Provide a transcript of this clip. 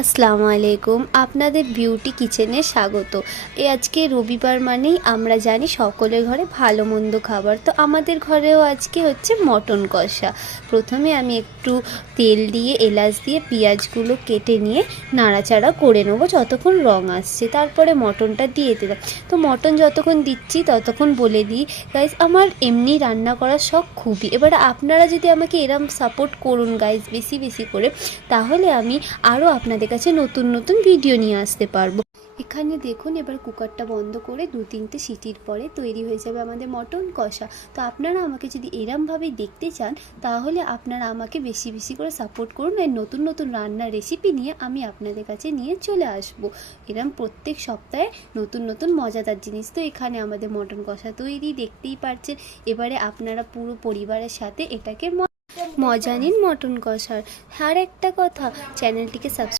আসসালামু আলাইকুম, আপনাদের বিউটি কিচেনে স্বাগত। আজকে রবিবার মানেই আমরা জানি সকলের ঘরে ভালো মন্দ খাবার। তো আমাদের ঘরেও আজকে হচ্ছে মটন কষা। প্রথমে আমি একটু তেল দিয়ে এলাচ দিয়ে পেঁয়াজগুলো কেটে নিয়ে নাড়াচাড়া করে নেবো যতক্ষণ রং আসছে, তারপরে মটনটা দিয়ে দিলাম। তো মটন যতক্ষণ দিচ্ছি ততক্ষণ বলে দিই গাইজ, আমার এমনি রান্না করার শখ খুবই। এবার আপনারা যদি আমাকে এরম সাপোর্ট করুন গাইজ বেশি বেশি করে, তাহলে আমি আরও আপনাদের কাছে নতুন নতুন ভিডিও নিয়ে আসতে পারবো। এখানে দেখুন, এবার কুকারটা বন্ধ করে 2-3টে সিটির পরে তৈরি হয়ে যাবে আমাদের মটন কষা। তো আপনারা আমাকে যদি এরমভাবেই দেখতে চান, তাহলে আপনারা আমাকে বেশি বেশি করে সাপোর্ট করুন। আর নতুন নতুন রান্নার রেসিপি নিয়ে আমি আপনাদের কাছে নিয়ে চলে আসব। এরম প্রত্যেক সপ্তাহে নতুন নতুন মজাদার জিনিস। তো এখানে আমাদের মটন কষা তৈরি, দেখতেই পাচ্ছেন। এবারে আপনারা পুরো পরিবারের সাথে এটাকে মজা নিন মটন কষার। আর একটা কথা, চ্যানেলটিকে সাবস্ক্রাইব